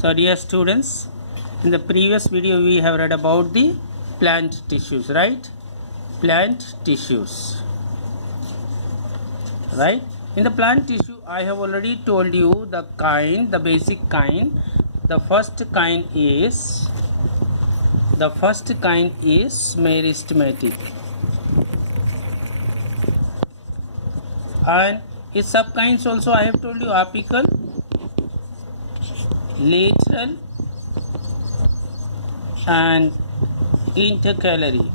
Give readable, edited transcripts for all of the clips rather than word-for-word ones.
So dear students, in the previous video we have read about the plant tissues, right? Plant tissues, right? In the plant tissue I have already told you the kind, the basic kind. The first kind is meristematic, and its subkinds also I have told you: apical, lateral and intercalary,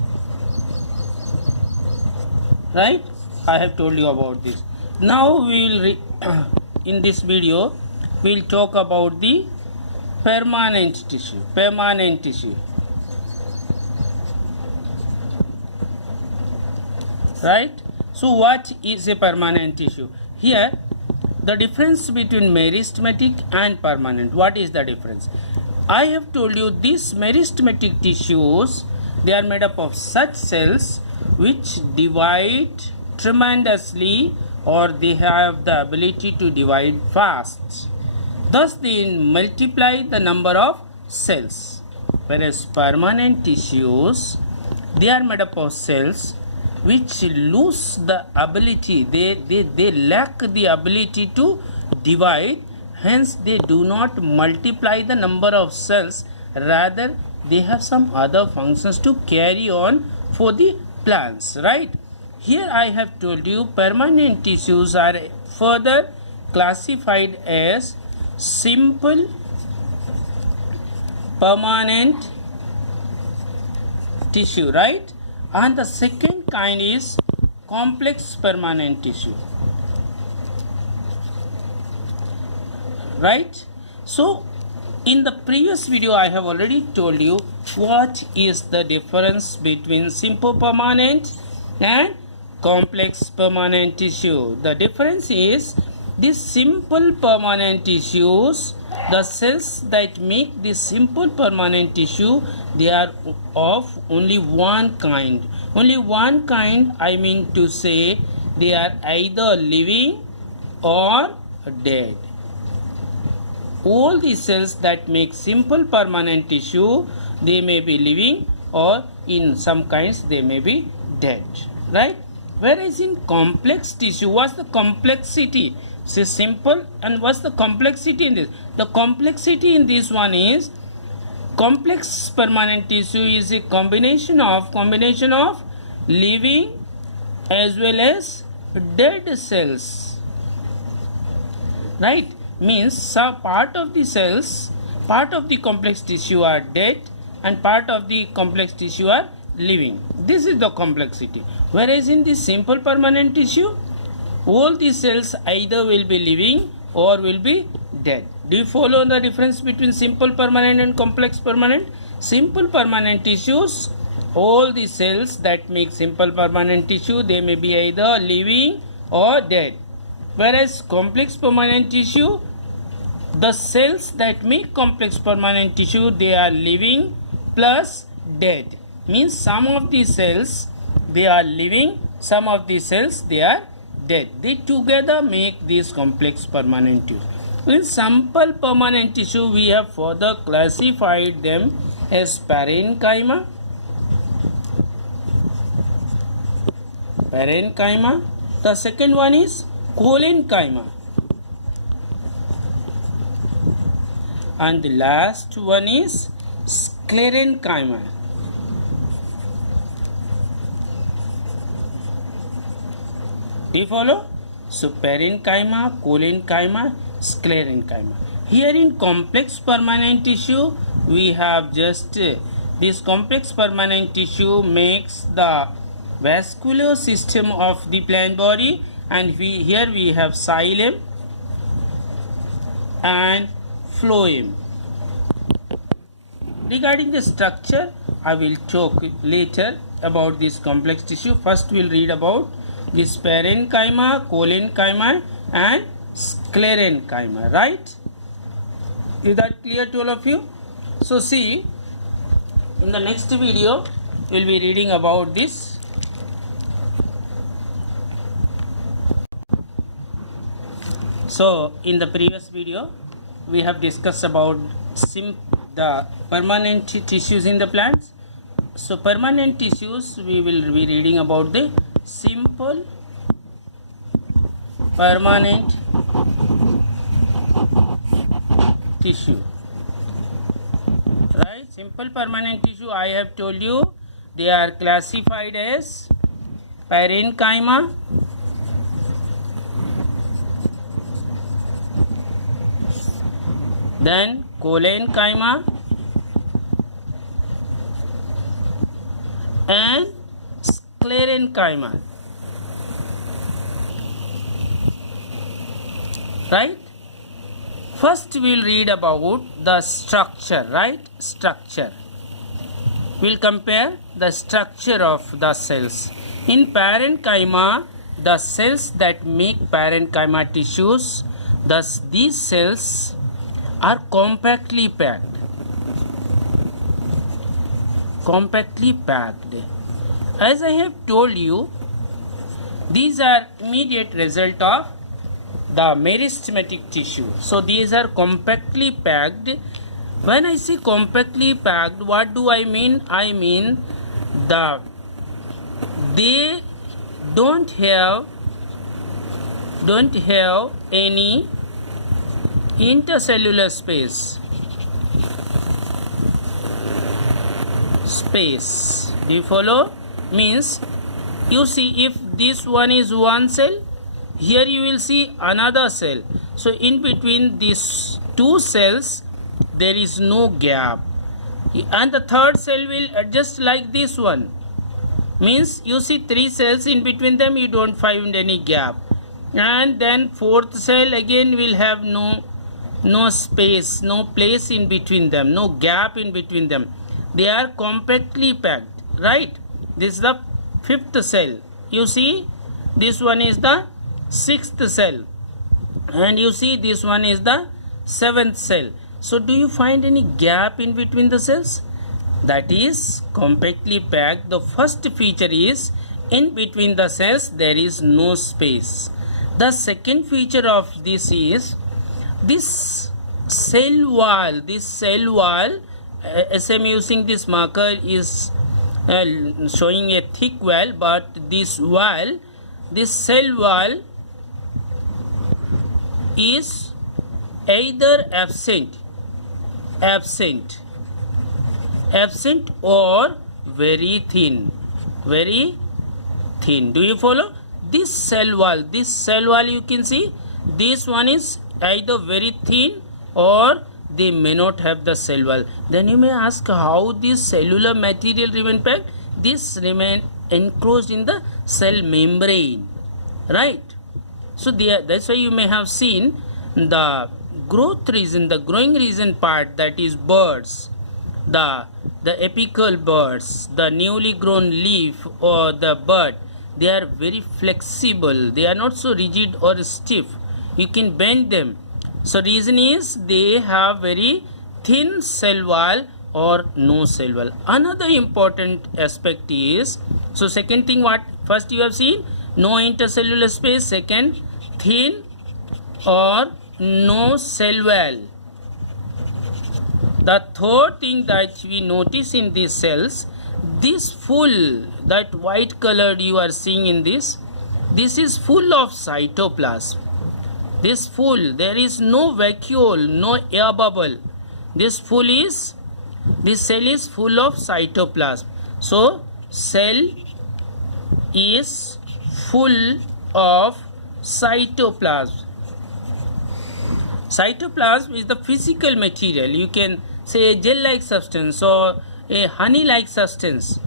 right? I have told you about this. Now we will in this video we will talk about the permanent tissue. Right? So what is a permanent tissue? Here the difference between meristematic and permanent. What is the difference? I have told you these meristematic tissues, they are made up of such cells which divide tremendously, or they have the ability to divide fast. Thus they multiply the number of cells. Whereas permanent tissues, they are made up of cells which lose the ability, they lack the ability to divide, hence they do not multiply the number of cells, rather they have some other functions to carry on for the plants, right? Here I have told you permanent tissues are further classified as simple permanent tissue, right? And the second kind is complex permanent tissue, right? So in the previous video I have already told you what is the difference between simple permanent and complex permanent tissue. The difference is these simple permanent tissues, the cells that make this simple permanent tissue, they are of only one kind. Only one kind, I mean to say, they are either living or dead. All the cells that make simple permanent tissue, they may be living, or in some kinds they may be dead, right? Whereas in complex tissue, what's the complexity? Say simple, and what's the complexity in this? The complexity in this one is complex permanent tissue is a combination of living as well as dead cells, right? Means some part of the cells, part of the complex tissue are dead and part of the complex tissue are living. This is the complexity. Whereas in the simple permanent tissue, all the cells either will be living or will be dead. Do you follow the difference between simple permanent and complex permanent? Simple permanent tissues, all the cells that make simple permanent tissue, they may be either living or dead. Whereas complex permanent tissue, the cells that make complex permanent tissue, they are living plus dead. Means some of the cells they are living, some of the cells they are dead. They together make this complex permanent tissue. In simple permanent tissue, we have further classified them as parenchyma. The second one is collenchyma, and the last one is sclerenchyma. Do you follow? So parenchyma, collenchyma, sclerenchyma. Here in complex permanent tissue, we have just this complex permanent tissue makes the vascular system of the plant body, and here we have xylem and phloem. Regarding the structure, I will talk later about this complex tissue. First we will read about this parenchyma, collenchyma and sclerenchyma, right? Is that clear to all of you? So see, in the next video we will be reading about this So in the previous video we have discussed about the permanent tissues in the plants. So permanent tissues, we will be reading about the simple permanent tissue. Right? Simple permanent tissue, I have told you, they are classified as parenchyma, then collenchyma, and sclerenchyma. Right? First we will read about the structure, right? Structure. We will compare the structure of the cells. In parenchyma, the cells that make parenchyma tissues, thus these cells are compactly packed. Compactly packed. As I have told you, these are immediate result of the meristematic tissue. So these are compactly packed. When I say compactly packed, what do I mean? I mean they don't have any intercellular space. Do you follow? Means, you see, if this one is one cell, here you will see another cell. So in between these two cells there is no gap, and the third cell will adjust like this one. Means, you see three cells, in between them you don't find any gap, and then fourth cell again will have no space, no place in between them, no gap in between them. They are compactly packed, right? This is the fifth cell. You see, this one is the sixth cell, and you see this one is the seventh cell. So do you find any gap in between the cells? That is compactly packed. The first feature is, in between the cells there is no space. The second feature of this is this cell wall. As I am using this marker is showing a thick wall, but this cell wall is either absent or very thin. Do you follow? This cell wall you can see, this one is either very thin or they may not have the cell wall. Then you may ask, how this cellular material remain packed? This remain enclosed in the cell membrane, right? So that's why you may have seen the growth region, the growing region part, that is buds, the apical buds, the newly grown leaf or the bud, they are very flexible. They are not so rigid or stiff. You can bend them. So reason is they have very thin cell wall or no cell wall. Another important aspect is, so second thing, what first you have seen, no intercellular space. Second, thin or no cell wall. The third thing that we notice in these cells, this full, that white colored you are seeing in this is full of cytoplasm. This full, there is no vacuole, no air bubble. This cell is full of cytoplasm. So cell is full of cytoplasm. Cytoplasm is the physical material, you can say a gel-like substance or a honey-like substance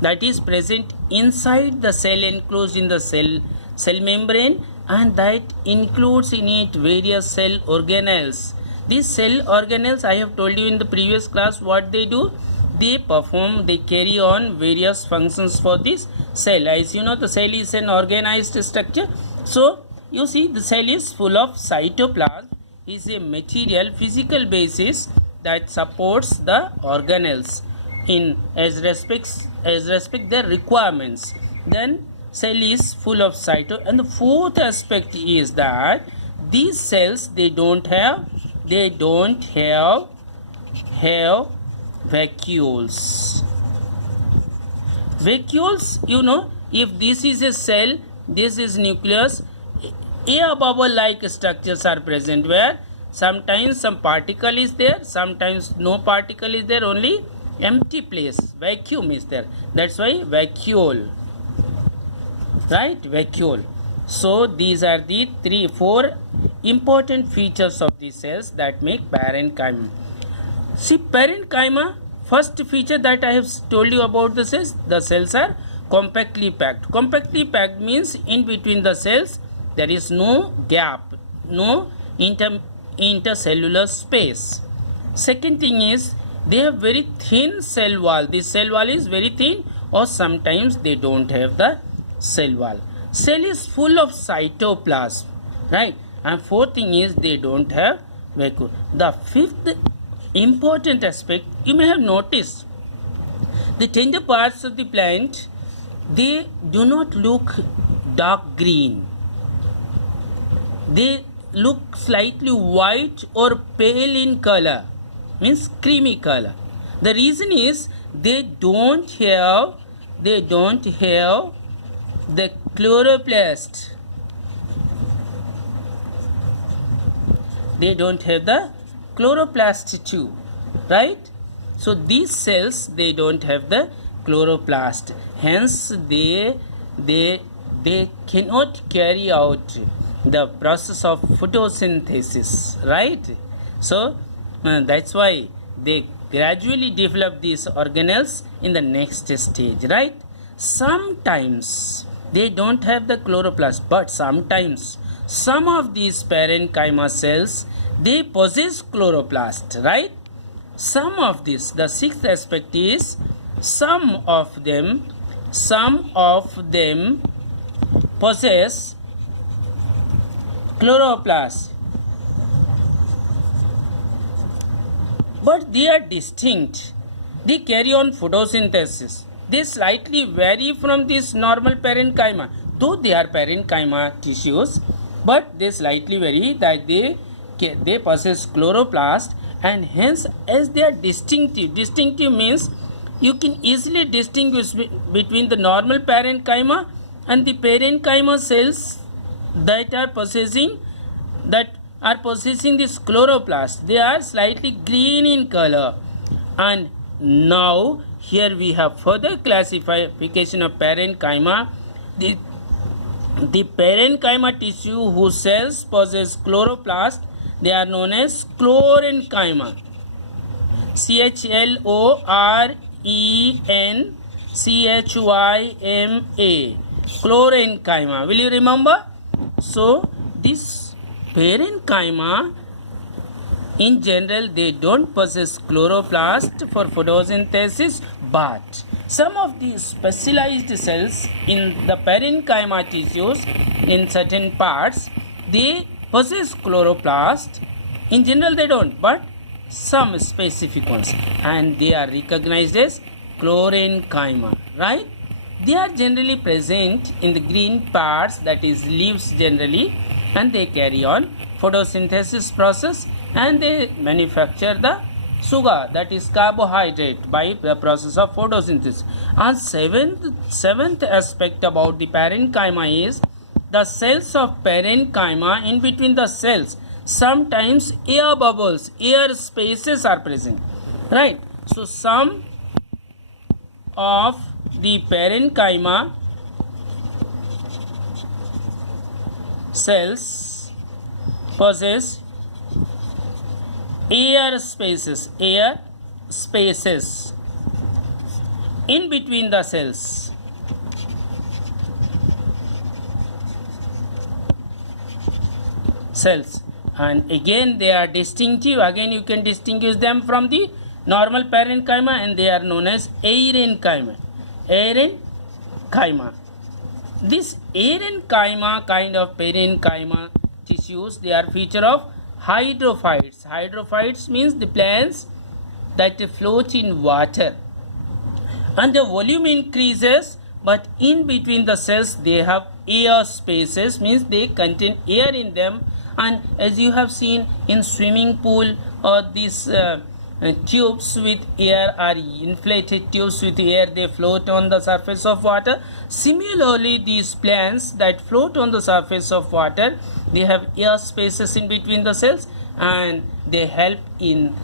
that is present inside the cell, enclosed in the cell membrane, and that includes in it various cell organelles. These cell organelles, I have told you in the previous class what they do. They carry on various functions for this cell. As you know, the cell is an organized structure. So you see, the cell is full of cytoplasm, is a material, physical basis that supports the organelles in as respect their requirements. Then cell is full of cyto. And the fourth aspect is that these cells, they don't have they don't have vacuoles. Vacuoles, you know, if this is a cell, this is nucleus, air bubble like structures are present where sometimes some particle is there, sometimes no particle is there, only empty place, vacuum is there. That's why vacuole, right? Vacuole. So these are the 4 important features of the cells that make parenchyma. See, parenchyma, first feature that I have told you about the cells are compactly packed. Compactly packed means in between the cells there is no gap, no intercellular space. Second thing is they have very thin cell wall. This cell wall is very thin, or sometimes they don't have the cell wall. Cell is full of cytoplasm, right? And fourth thing is they don't have vacuole. The fifth important aspect, you may have noticed, the tender parts of the plant, they do not look dark green. They look slightly white or pale in color, means creamy color. The reason is they don't have the chloroplast. They don't have the chloroplast too, right? So these cells, they don't have the chloroplast, hence they cannot carry out the process of photosynthesis, right? So that's why they gradually develop these organelles in the next stage, right? Sometimes they don't have the chloroplast, but sometimes some of these parenchyma cells, they possess chloroplast, right? Some of this, the sixth aspect is some of them possess chloroplast, but they are distinct. They carry on photosynthesis. They slightly vary from this normal parenchyma, though they are parenchyma tissues, but they slightly vary, that they possess chloroplast, and hence as they are distinctive. Distinctive means you can easily distinguish between the normal parenchyma and the parenchyma cells that are possessing this chloroplast. They are slightly green in color. And now here we have further classification of parenchyma. The parenchyma tissue whose cells possess chloroplast, they are known as chlorenchyma. CHLORENCHYMA. Chlorenchyma. Will you remember? So this parenchyma, in general, they don't possess chloroplast for photosynthesis, but some of the specialized cells in the parenchyma tissues, in certain parts, they possess chloroplast. In general, they don't, but some specific ones, and they are recognized as chlorenchyma, right? They are generally present in the green parts, that is leaves generally, and they carry on photosynthesis process, and they manufacture the sugar, that is carbohydrate, by the process of photosynthesis. And seventh aspect about the parenchyma is the cells of parenchyma, in between the cells sometimes air bubbles, air spaces are present, right? So some of the parenchyma cells possess air spaces in between the cells. And again they are distinctive. Again you can distinguish them from the normal parenchyma, and they are known as aerenchyma. This aerenchyma kind of parenchyma tissues, they are feature of hydrophytes. Hydrophytes means the plants that float in water, and the volume increases, but in between the cells they have air spaces, means they contain air in them, And as you have seen in swimming pool, or these tubes with air are inflated tubes with air, they float on the surface of water. Similarly, these plants that float on the surface of water, they have air spaces in between the cells, and they help in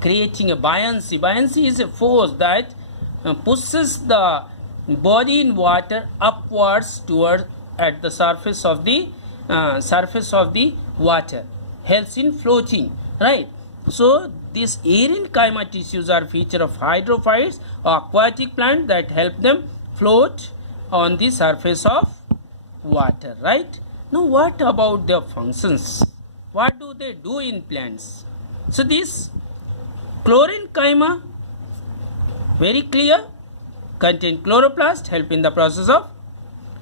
creating a buoyancy. Buoyancy is a force that pushes the body in water upwards toward at the surface of the water, helps in floating, right? So these aerenchyma tissues are feature of hydrophytes or aquatic plants that help them float on the surface of water, right? Now what about their functions? What do they do in plants? So this chlorenchyma, very clear, contain chloroplast, help in the process of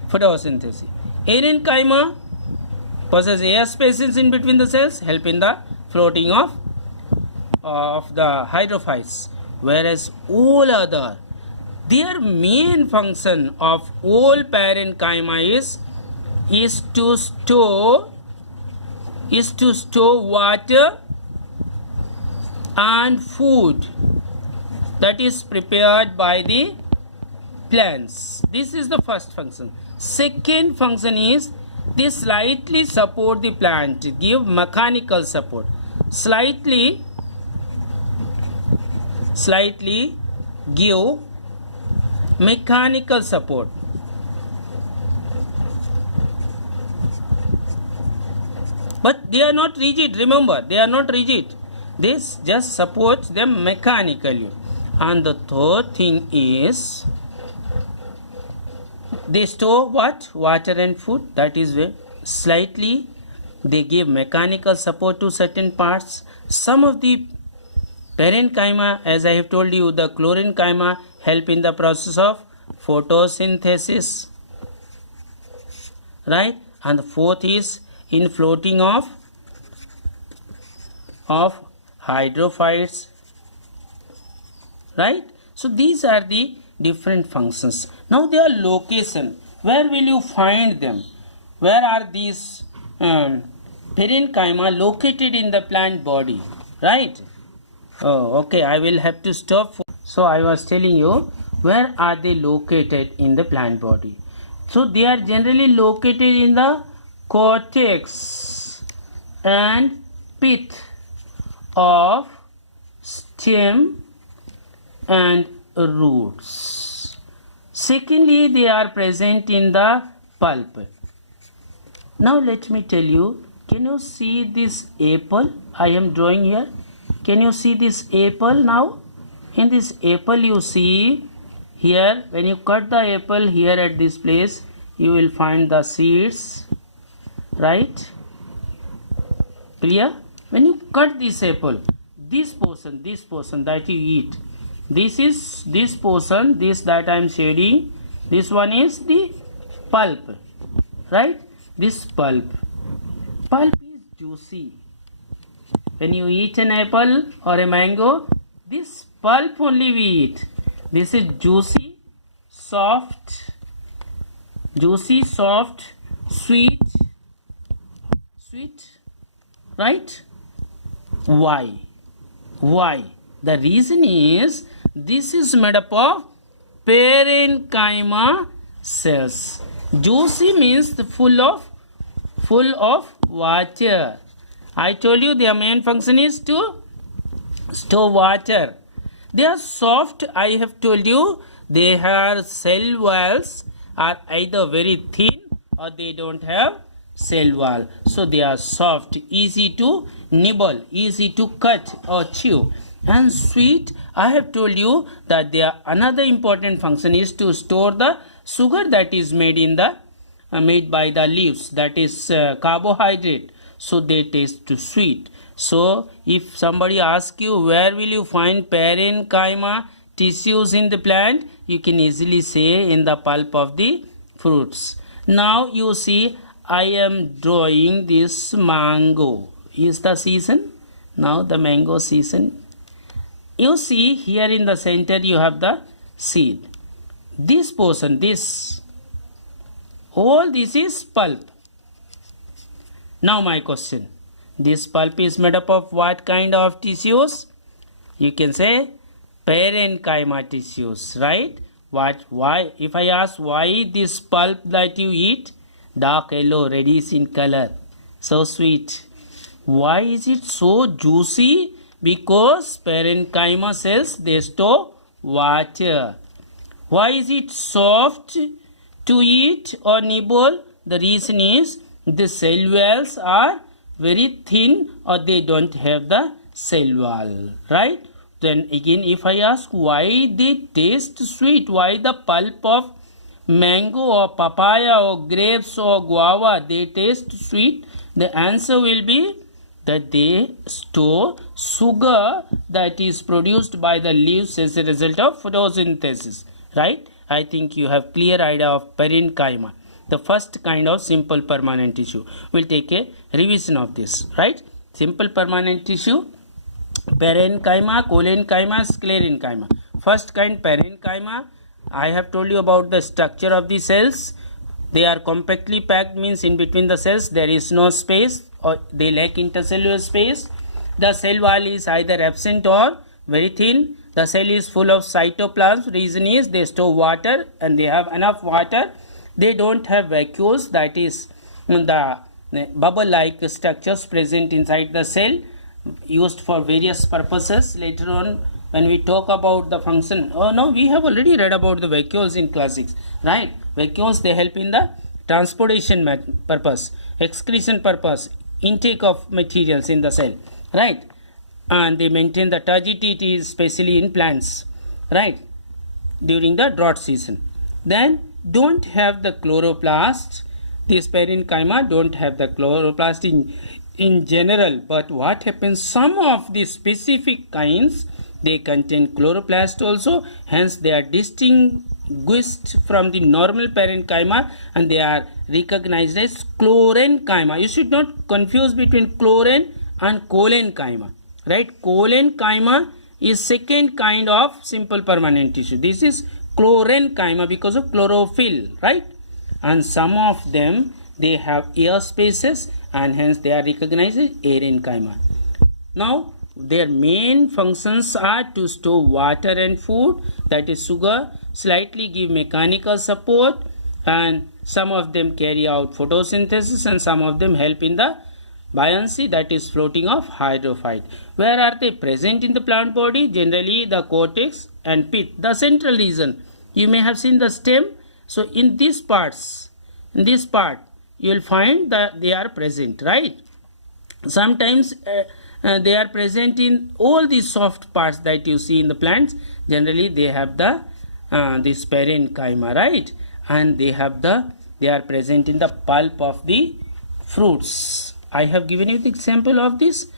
photosynthesis. Aerenchyma possess air spaces in between the cells, help in the floating of the hydrophytes. Whereas all other, their main function of all parenchyma is to store water and food that is prepared by the plants. This is the first function. Second function is they slightly support the plant, give mechanical support. Slightly give mechanical support. But they are not rigid, remember, they are not rigid. This just supports them mechanically. And the third thing is they store what? Water and food. That is where slightly they give mechanical support to certain parts. Some of the parenchyma, as I have told you, the chlorenchyma help in the process of photosynthesis, right? And the fourth is in floating of hydrophytes, right? So these are the different functions. Now their location, where will you find them? Where are these parenchyma located in the plant body, right? Oh, okay, I will have to stop. So I was telling you, where are they located in the plant body? So they are generally located in the cortex and pith of stem and roots. Secondly, they are present in the pulp. Now let me tell you, can you see this apple I am drawing here? Can you see this apple now? In this apple you see here, when you cut the apple here at this place, you will find the seeds, right? Clear? When you cut this apple, this portion that you eat, this portion, this that I am shading, this one is the pulp, right? This pulp is juicy. When you eat an apple or a mango, this pulp only we eat. This is juicy, soft, sweet, right? Why? The reason is this is made up of parenchyma cells. Juicy means full of water. I told you their main function is to store water. They are soft. I have told you their cell walls are either very thin or they don't have cell wall. So they are soft, easy to nibble, easy to cut or chew. And sweet, I have told you that their another important function is to store the sugar that is made by the leaves, that is carbohydrate. So they taste sweet. So if somebody asks you where will you find parenchyma tissues in the plant, you can easily say in the pulp of the fruits. Now you see I am drawing this mango. Is the season? Now the mango season. You see here in the center you have the seed. This portion, all this is pulp. Now my question, this pulp is made up of what kind of tissues? You can say parenchyma tissues, right? Why? If I ask why this pulp that you eat, dark yellow, reddish in color, so sweet. Why is it so juicy? Because parenchyma cells, they store water. Why is it soft to eat or nibble? The reason is the cell walls are very thin or they don't have the cell wall, right? Then again, if I ask why they taste sweet, why the pulp of mango or papaya or grapes or guava, they taste sweet, the answer will be that they store sugar that is produced by the leaves as a result of photosynthesis, right? I think you have clear idea of parenchyma, the first kind of simple permanent tissue. We'll take a revision of this, right? Simple permanent tissue, parenchyma, collenchyma, sclerenchyma. First kind, parenchyma, I have told you about the structure of the cells. They are compactly packed, means in between the cells there is no space or they lack intercellular space. The cell wall is either absent or very thin. The cell is full of cytoplasm. Reason is they store water and they have enough water. They don't have vacuoles, that is the bubble-like structures present inside the cell, used for various purposes. Later on, when we talk about the function, we have already read about the vacuoles in class 6, right? Vacuoles, they help in the transportation purpose, excretion purpose, intake of materials in the cell, right? And they maintain the turgidity, especially in plants, right, during the drought season. Then don't have the chloroplast. These parenchyma don't have the chloroplast in general, but what happens, some of the specific kinds, they contain chloroplast also, hence they are distinguished from the normal parenchyma and they are recognized as chlorenchyma. You should not confuse between chlorine and collenchyma, right? Collenchyma is second kind of simple permanent tissue. This is chlorenchyma because of chlorophyll, right? And some of them, they have air spaces and hence they are recognized as aerenchyma. Now their main functions are to store water and food, that is sugar, slightly give mechanical support, and some of them carry out photosynthesis and some of them help in the buoyancy, that is floating of hydrophyte. Where are they present in the plant body? Generally the cortex and pith, the central region. You may have seen the stem. So in these parts, in this part, you will find that they are present, right? Sometimes they are present in all these soft parts that you see in the plants. Generally they have the this parenchyma, right? And they are present in the pulp of the fruits. I have given you the example of this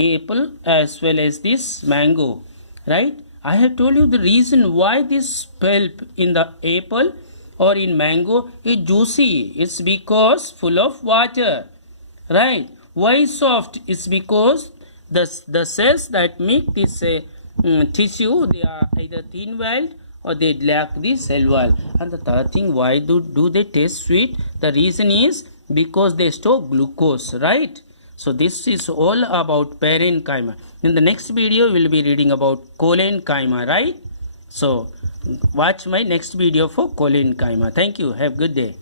apple as well as this mango, right? I have told you the reason why this pulp in the apple or in mango is juicy. It's because full of water, right? Why soft? It's because the cells that make this tissue, they are either thin-walled or they lack the cell wall. And the third thing, why do they taste sweet? The reason is because they store glucose, right? So this is all about parenchyma. In the next video, we will be reading about collenchyma, right? So watch my next video for collenchyma. Thank you. Have a good day.